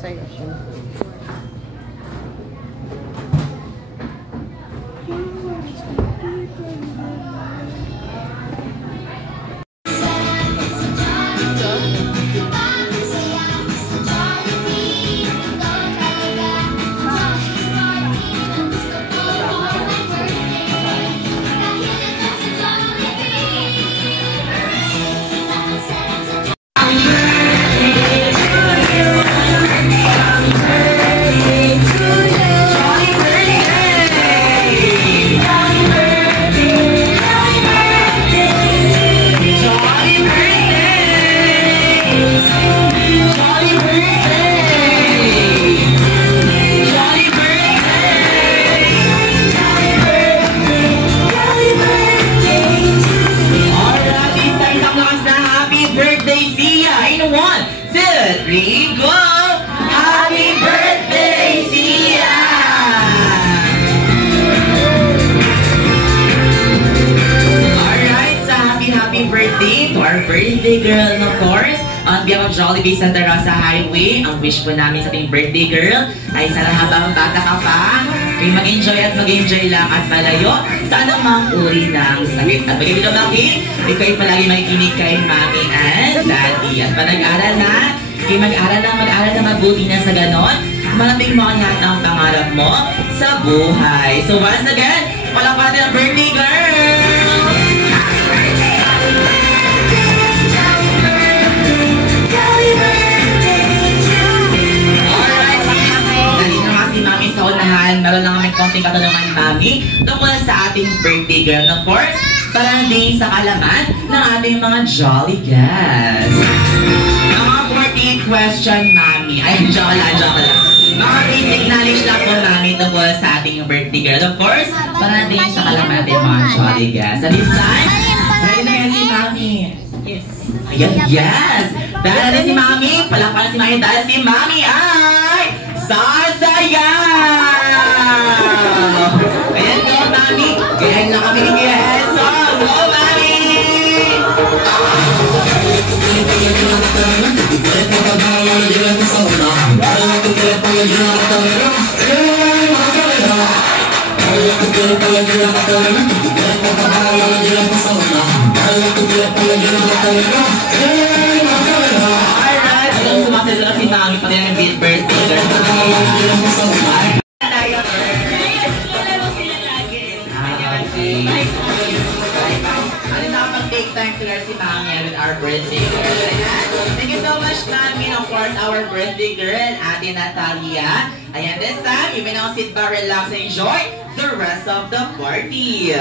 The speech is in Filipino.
Sa'yo siya. Birthday girl, and of course, on behalf of Jollibee Santa Rosa Highway, ang wish po namin sa ating birthday girl ay sana habang bata ka pa, ay mag-enjoy at mag-enjoy lang at malayo sa anumang uri ng sakit. At magiging maki, ikaw ay palagi makikinig kay Mami and Daddy. At mag-aral na mabuti na sa ganon, malating mo lahat ng pangarap mo sa buhay. So once again, palakpakan ng birthday girl! Sa unahan, meron lang kami konting katanungan, Mami, tungkol sa ating birthday girl. Of course, para din sa kalaman ng ating mga jolly guests. Ang mga 48 question, Mami. Ay, joke lang. Mga basic knowledge lang po, Mami, tungkol sa ating birthday girl. Of course, para din sa kalaman natin mga jolly guests. At this time, ready na yan si Mami. Yes. Ayan, yes! Dahil na si Mami, palakpakan si Mami dahil si Mami ay sasayaw! Ayan ko, Mami. Gayahin lang kami ni Gayahin. So, go, Mami! Alright, alam sumasalita si Mami pati ng beat birthday girl. Take time to learn si Mami with our birthday girl. Thank you so much, Mami. Of course, our birthday girl, Ate Natalia. Ayan, this time, you may now sit back, relax, and enjoy the rest of the party.